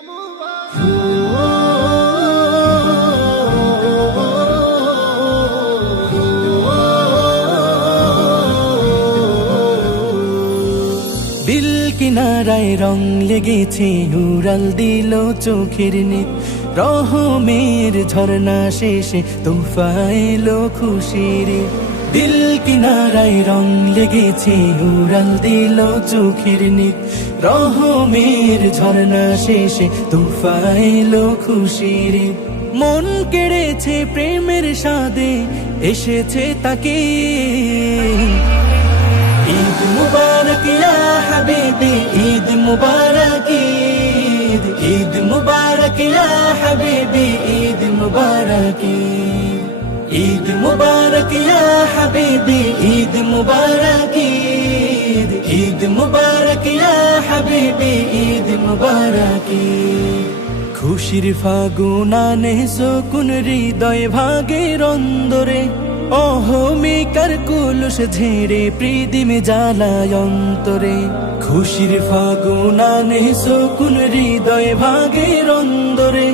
বিল কিনারায় রং লেগেছে উড়াল দিল চোখের নিত রহমের ঝর্ণা শেষে তোফা এলো খুশির। দিল কিনারায় রং লেগেছে উড়াল দিল চোখের নিত রহমের ঝর্ণা শেষে তোফা এলো খুশির। মন কেড়েছে প্রেমের স্বাদে এসেছে তাকে ঈদ মুবারক ইয়া হাবিবি ঈদ মুবারক ঈদ ঈদ মুবারক ইয়া হাবিবি ঈদ মুবারক ঈদ মুবারক ইয়া হাবিবি ঈদ মুবারক ঈদ ঈদ মুবারক ইয়া হাবিবি ঈদ মুবারক। খুশির ফাগুন আনে সুকুন হৃদয় ভাগের অন্দরে অহমিকার কুলুস ঝেড়ে প্রীতিমে জ্বালায় অন্তরে। খুশির ফাগুন আনে সুকুন হৃদয় ভাগের অন্দরে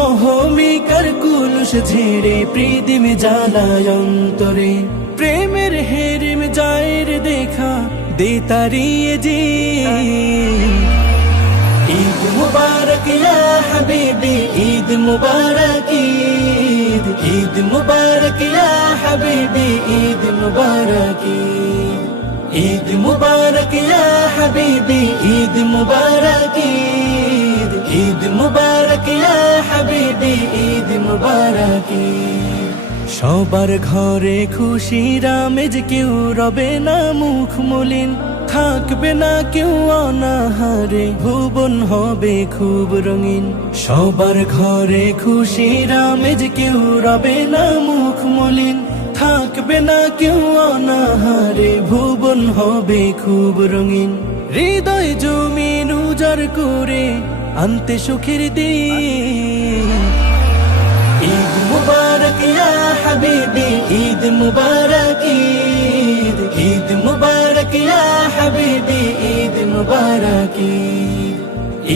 অহমিকার কুলুস ঝেড়ে প্রীতিমে জ্বালায় অন্তরে। প্রেমের হেরিম জায়ের দেখা দে তারিয়ে যে ঈদ মুবারক ইয়া হাবিবি ঈদ মুবারক ঈদ ঈদ মুবারক ইয়া হাবিবি ঈদ মুবারক ঈদ মুবারক ইয়া হাবিবি ঈদ মুবারক ঈদ ঈদ মুবারক ইয়া হাবিবি ঈদ মুবারক। সবার ঘরে খুশির আমেজ কেউ রবে না মুখ মলিন থাকবে না কেউ অনাহারে ভুবন হবে খুব রঙিন। সবার ঘরে খুশির আমেজ কেউ রবে না মুখ মলিন থাকবে না কেউ অনাহারে ভুবন হবে খুব রঙিন। হৃদয় জমিন উজাড় করে আনতে সুখের দিন ঈদ মুবারক ইয়া হাবিবি ঈদ মুবারক ঈদ ঈদ মুবারক ইয়া হাবিবি ঈদ মুবারক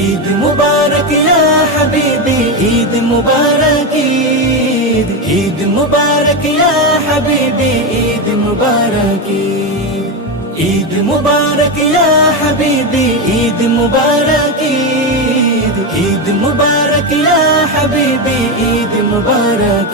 ঈদ মুবারক ইয়া হাবিবি ঈদ মুবারক ঈদ ঈদ মুবারক ইয়া হাবিবি ঈদ মুবারক ঈদ মুবারক ইয়া হাবিবি ঈদ মুবারক ঈদ ঈদ মুবারক ইয়া হাবিবি ঈদ মুবারক।